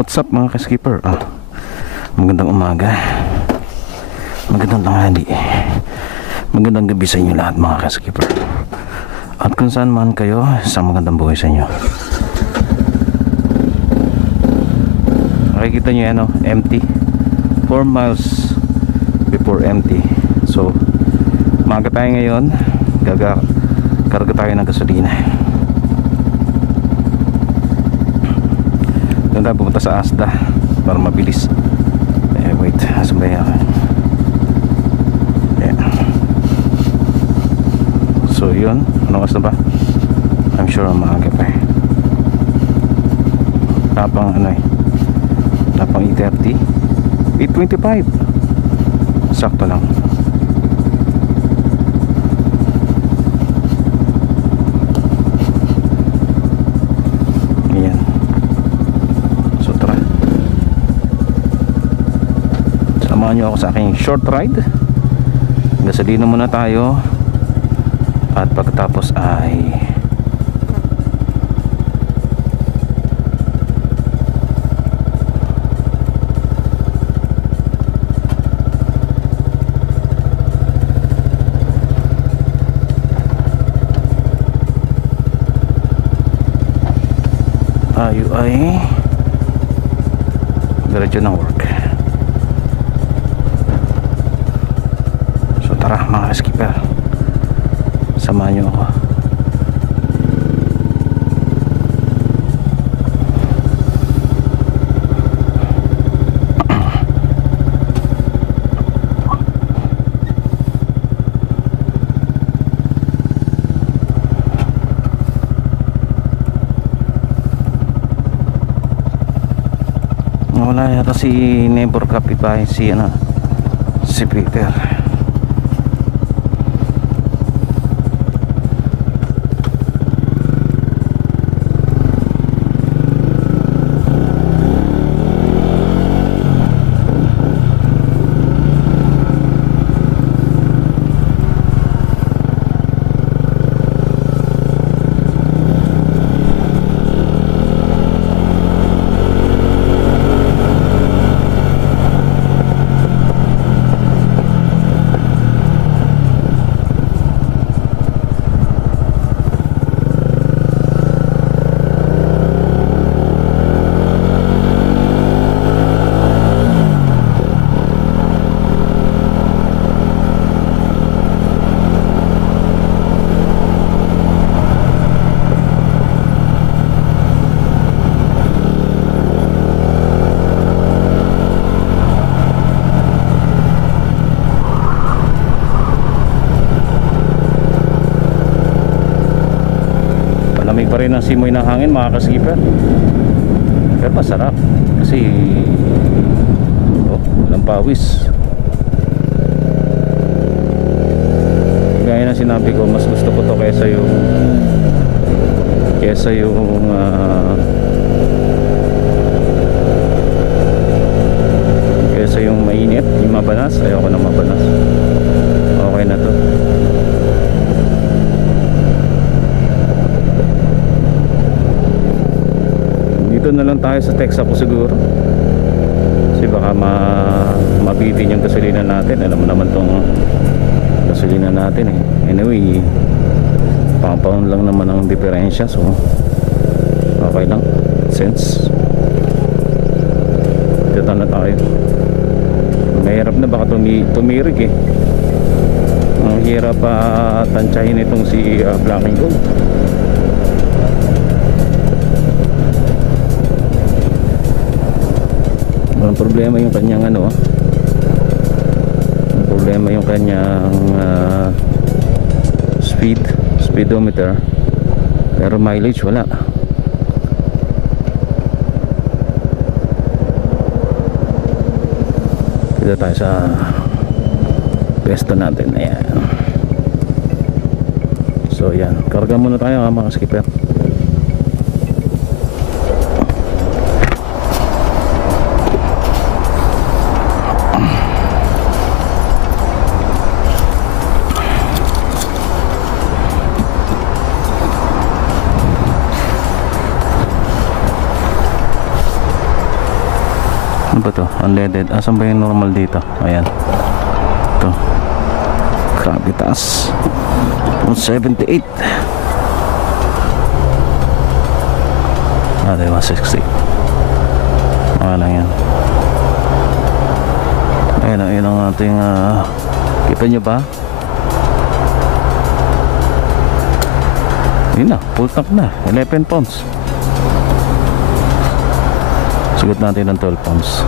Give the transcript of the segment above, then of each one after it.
What's up mga ka-skipper? Magandang umaga, magandang tanghali, magandang gabi sa inyo lahat mga ka-skipper. At kung saan man kayo, isang magandang buhay sa inyo. Nakikita nyo yan, empty. 4 miles before empty. So maaga tayo ngayon, karga tayo ng gasolina. Doon tayo pupunta sa Asda para mabilis. Wait, asan ba yan? So yun, anong oras na ba? I'm sure maaga pa tapang tapang 8:30, 8:25, sakto lang. Ayan, so tara, samahan nyo ako sa aking short ride. Gasolina muna tayo, at pagkatapos ay diretso ng work. So tara mga skipper, samahan nyo ako. Wala yata si neighbor kapitbahay, si Peter. Lamig pa rin ang simoy ng hangin mga ka-skipper, pero masarap kasi walang pawis. Gaya na sinabi ko, mas gusto ko to kesa yung mainit, yung mabanas. Ayoko na mabanas, okay na to. Dito na lang tayo sa Texaco siguro, kasi baka mabitin yung gasolina natin. Alam mo naman tong gasolina natin Anyway, pang-pound lang naman ang diferensya, so okay lang, sense. Dito na tayo. Mahirap na, baka tumirik ang hirap tansyahin itong si Black and Gold. Ang problema yung kanyang speedometer, pero mileage wala. Dito tayo sa pwesto natin. Ayan. So yan, karga muna tayo mga skipper. Ano ba to? Unleaded. Asan ba yung normal dito? Ayan. Ito. Grabe taas. 178. Ah, 160. Lang yan. Ayan ang ating kita nyo ba? Yun na, full tank na. 11 pounds. Sigot natin ng 12 pounds.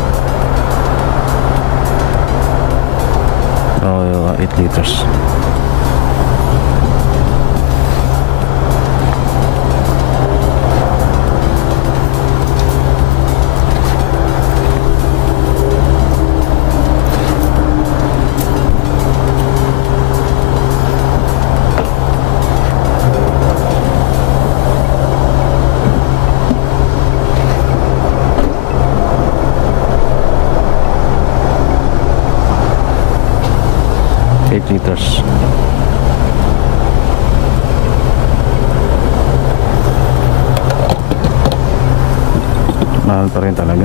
So 8 liters. Liters. Mahal pa rin talaga.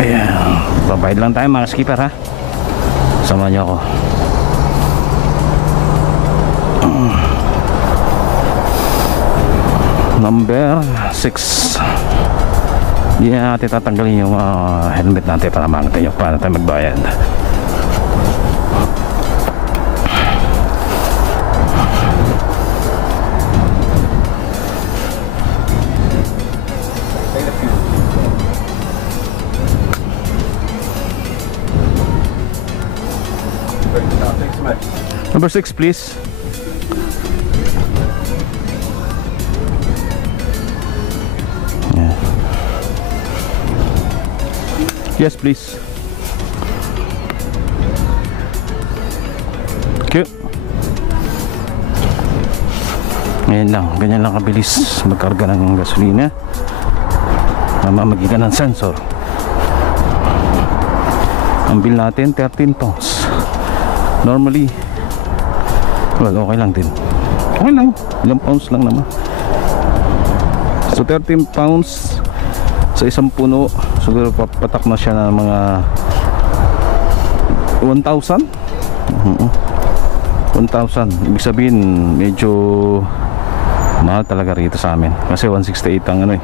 Ayan, babayad lang tayo mga skipper ha. Sama niyo ako. Number 6. Hindi na natin tatanggalin yung helmet natin para makita nyo paano tayo magbayad. Number 6 please. Yes, please. Thank you. Ngayon lang, ganyan lang kabilis magkarga ng gasolina. Mamamagitan ng sensor. Ang bill natin 13 pounds. Normally, well, okay lang din. Okay lang, ilang pounds lang naman. So 13 pounds sa isang puno. Siguro papatak na siya ng mga 1,000. 1,000. Ibig sabihin medyo mahal talaga rito sa amin kasi 168 ang ano eh.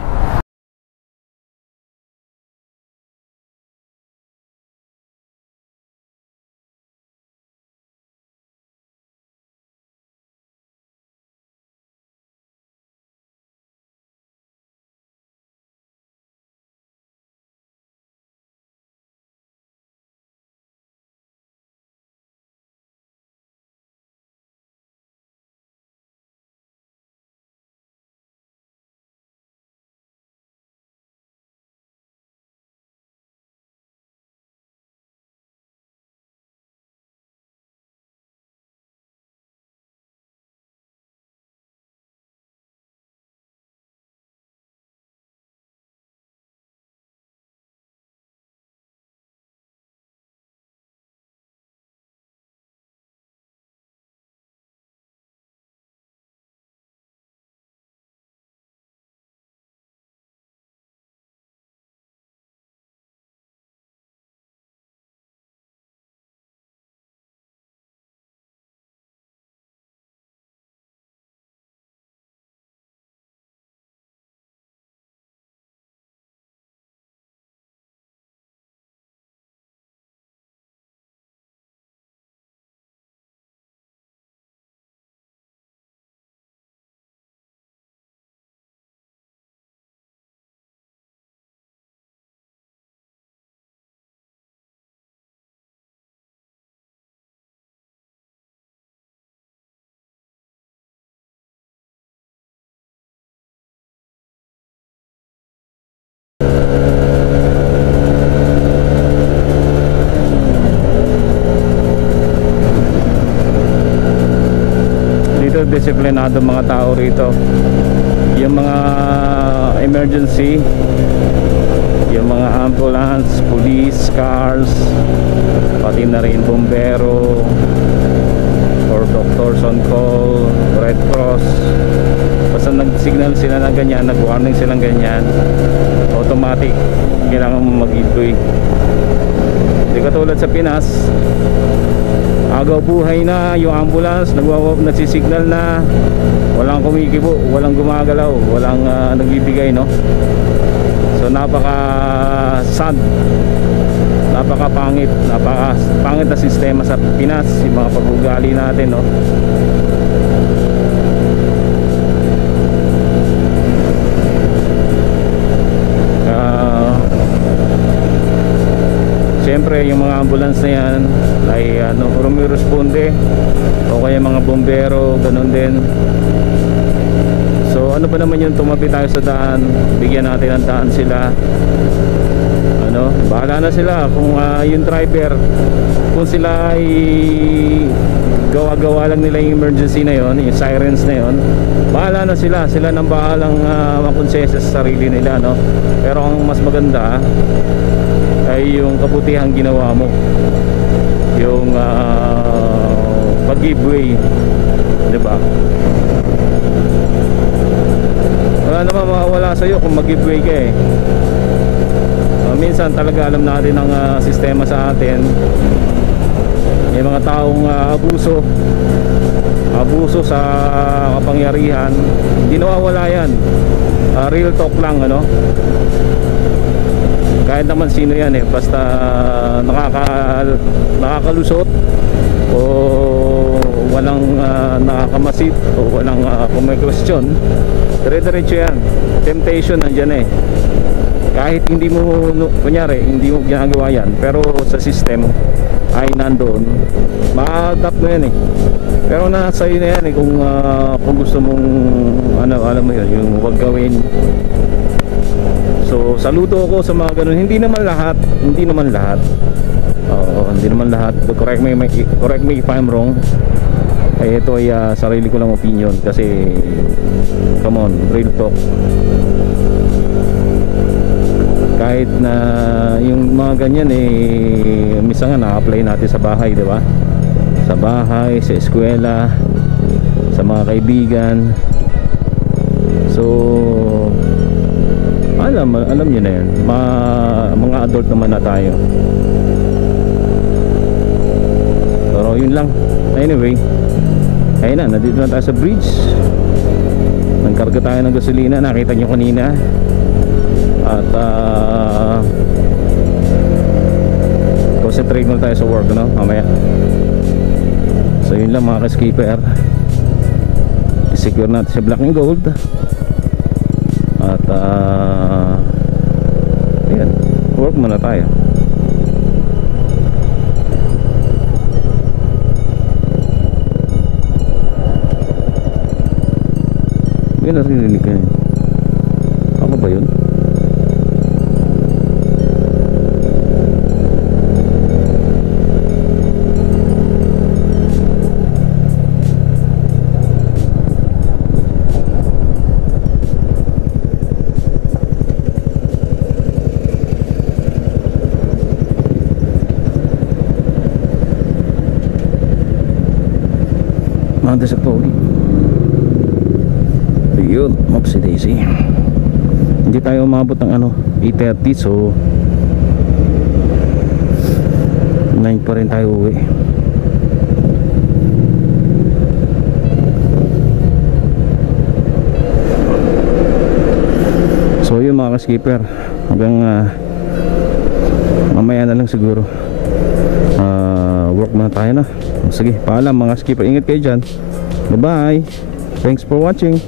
Disiplinado mga tao rito. Yung mga emergency, yung mga ambulance, police cars, pati na rin bombero or doctors on call, Red Cross. Basta nag-signal sila na ganyan, nag-warning silang ganyan, automatic kailangan mo mag-deploy. Hindi katulad sa Pinas, agaw buhay na yung ambulance, nagsisignal na, walang kumikibo, walang gumagalaw, walang nagbibigay, no? So napaka sad, napaka pangit na sistema sa Pinas, yung mga pag-ugali natin, no? Siyempre yung mga ambulance na yan ay rumiresponde, o kaya mga bombero, ganun din. So ano ba naman yun, tumabi tayo sa daan, bigyan natin ng daan sila, bahala na sila kung yung driver, kung sila ay gawa-gawa lang nila yung emergency na yon, yung sirens na yon, bahala na sila nang bahalang makonsensya sa sarili nila, no? Pero ang mas maganda ay yung kabutihang ginawa mo, yung pag-give way, diba? Wala naman mawawala sa'yo kung mag-give way ka eh. Minsan talaga alam natin ang sistema sa atin, may mga taong abuso sa kapangyarihan. Hindi nawawala yan, real talk lang, kahit naman sino yan eh, basta nakakalusot o walang nakakamasit o walang question, dire-diretso yan. Temptation nandyan eh. Kahit hindi mo, kunyari, hindi mo ginagawa yan, pero sa system ay nandoon, ma-adapt mo yan eh. Pero nasa iyo na yan eh, kung gusto mong alam mo yun, yung huwag gawin. So saludo ako sa mga ganun. Hindi naman lahat. Oo, hindi naman lahat. Correct me if I'm wrong. Ito ay sarili ko lang opinion, kasi come on, real talk. Kahit na yung mga ganyan minsan nga na-apply natin sa bahay, di ba? Sa bahay, sa eskwela, sa mga kaibigan. So alam nyo na yan, mga adult naman na tayo. Pero yun lang. Anyway, ayun na, nandito na tayo sa bridge. Nagkarga tayo ng gasolina, nakita nyo kanina. At concentrate muna tayo sa work, mamaya. So yun lang mga ka-skipper, i-secure natin sa black and gold. At ayan, work muna tayo. May narinig ka yun. Ako ba yun? Manda sa pogi. Yun, Mopsy Daisy. Hindi tayo umabot ng 8:30, so 9 pa rin tayo uwi. So yun mga ka-skipper, hanggang mamaya na lang siguro. Work muna tayo na. Sige, paalam mga skipper, ingat kayo dyan. Bye bye, thanks for watching.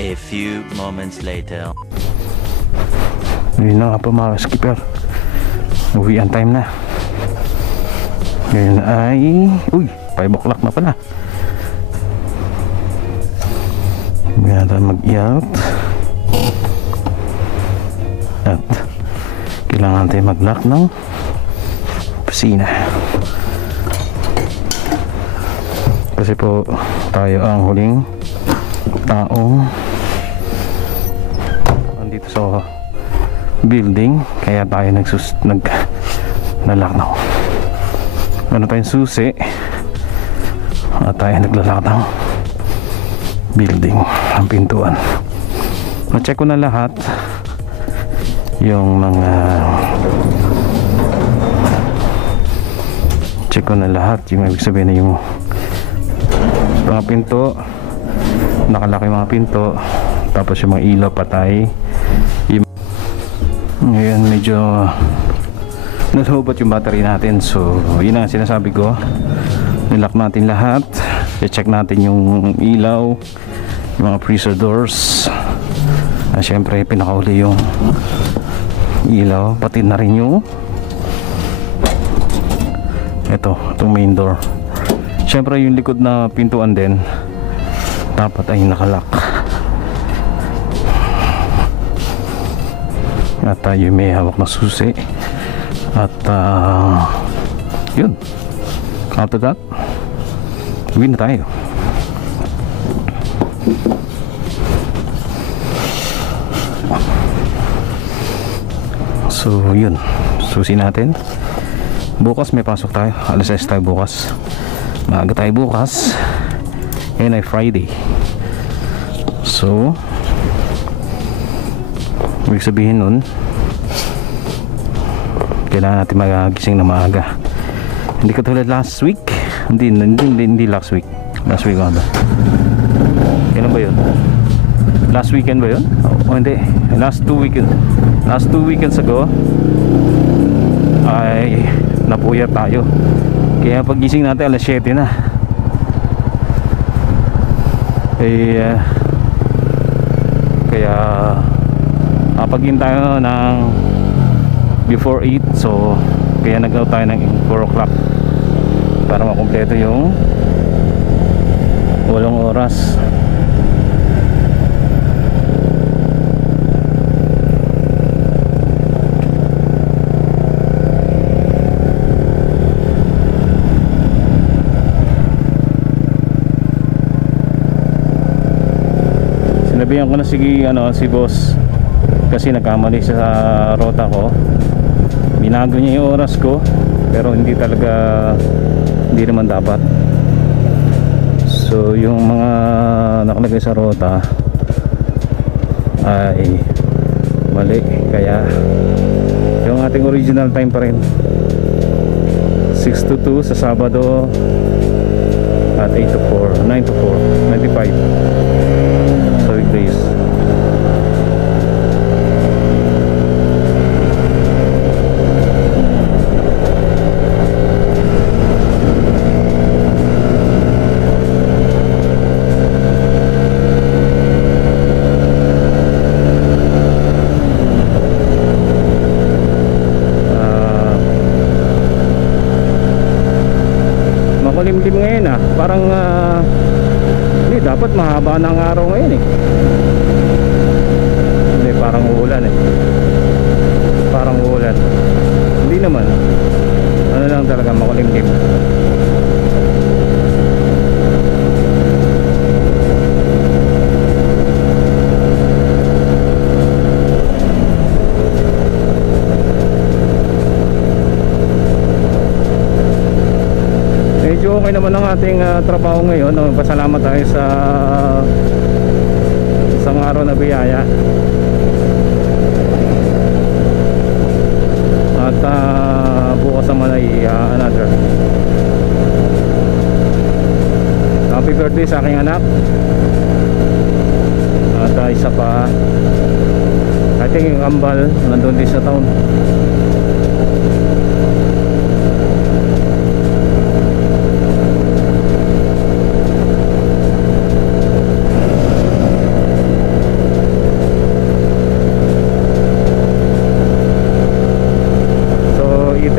A few moments later. Ngayon na nga po mga skipper, uwian time na. Ngayon ay 5 o'clock na pala. Ngayon na mag-out. At kailangan tayo mag-lock ng opisina, kasi po tayo ang huling taong andito sa building, kaya tayo nag-lock na. Meron tayong susi. At tayo naglalakad ng building, ng pintuan. Na-check ko na lahat. Yung mga check ko na lahat. Yung ibig sabihin na yung mga pinto, nakalaki mga pinto. Tapos yung mga ilaw patay. Ngayon medyo nalobot yung battery natin. So yun ang sinasabi ko, nilock natin lahat, i-check natin yung ilaw, yung mga freezer doors, at syempre pinakauli yung ilaw, pati na rin yung itong main door. Syempre yung likod na pintuan din dapat ay nakalock. At tayo may hawak na susi. At yun, after that uwi na tayo. So yun, susi natin. Bukas may pasok tayo, alas 6 tayo bukas, maaga tayo bukas. Ngayon ay Friday. So ibig sabihin nun, kailangan natin magising na maaga. Hindi katulad last week. Hindi last week. Last week ano ba? Kailan ba yun? Last weekend ba yun? O hindi. Last two weekends ago ay napuyat tayo. Kaya pagising natin alas 7 na. Kaya pag-in tayo ng before 8, so kaya nag-out tayo ng 4 o'clock para makumpleto yung 8 oras. Sinabihan ko na si boss kasi nagkamali siya sa rota ko. Binago niya yung oras ko, pero hindi naman dapat. So yung mga nakalagay sa rota ay mali, kaya yung ating original time pa rin 6 to 2 sa Sabado at 8 to 4, 9 to 4, 95 sa weekdays. Makulimlim ngayon parang hindi, dapat mahaba ng araw ngayon hindi, parang uulan parang uulan, hindi naman, ano lang talaga, makulimlim. Okay naman ang ating trabaho ngayon. Pasalamat tayo sa isang araw na biyaya. At bukas naman ay another. Happy birthday sa aking anak. At isa pa, I think yung kambal nandun din sa town.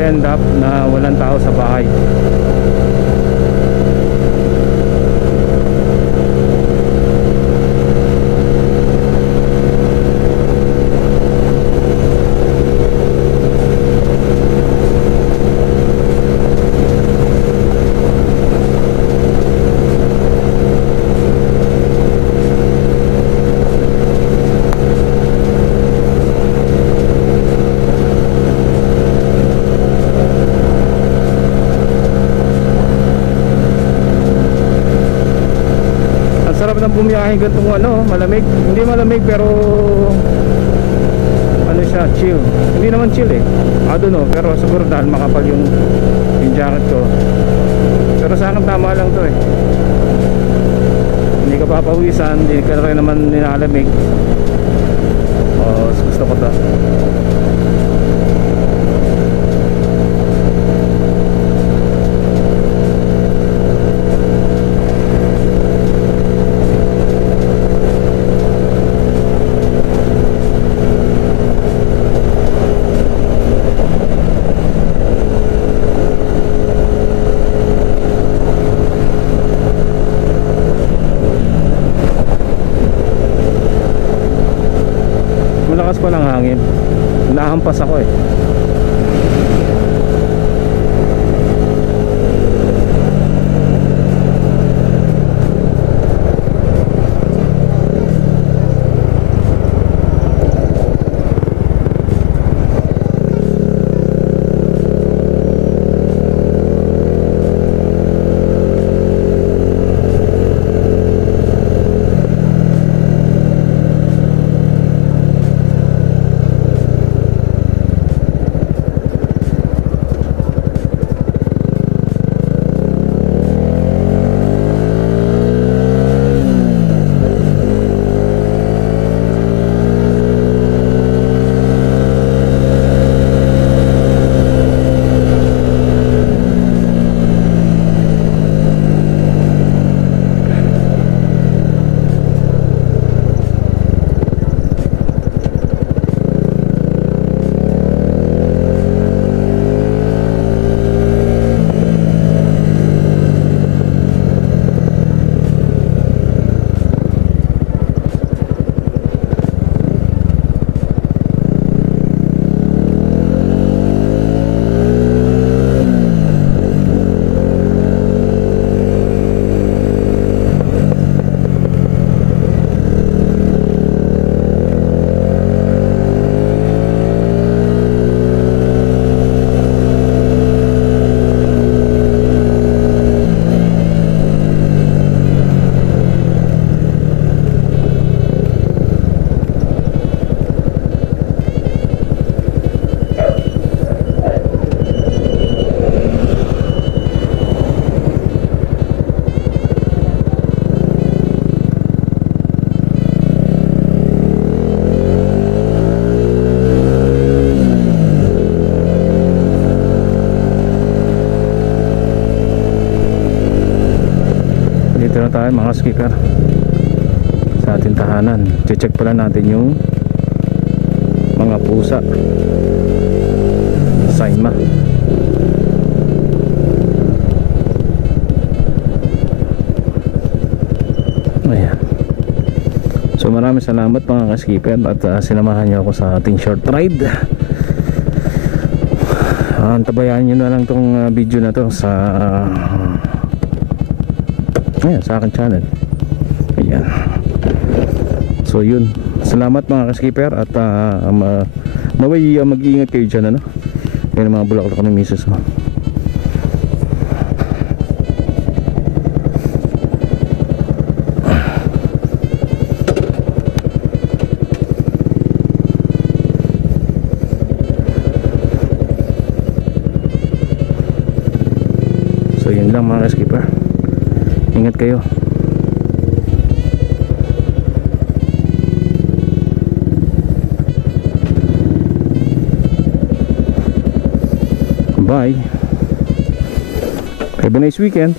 End up na walang tao sa bahay. biyahe ganitong ano, malamig. Hindi malamig pero ano siya, chill. Hindi naman chill eh. I don't know, pero siguro dahil makapal yung jacket ko. Pero sa akin tama lang to eh. Hindi ka papawisan, hindi ka rin naman nilalamig. Gusto ko to. Malakas pa ng hangin. Nahampas ako eh. Dito na tayo mga skipper sa ating tahanan. Check pala natin yung mga pusa. Saima. Ayan. So maraming salamat mga ka-skipper at sinamahan niyo ako sa ating short ride. Antabayan niyo na lang tong video na to sa ayan, sa aking channel. Ayan. So yun, salamat mga ka-skipper at naway mag-iingat kayo dyan ano. Yan ang mga bulaklak ng misis mo. So yun lang mga ka-skipper. Ingat kayo. Bye. Have a nice weekend.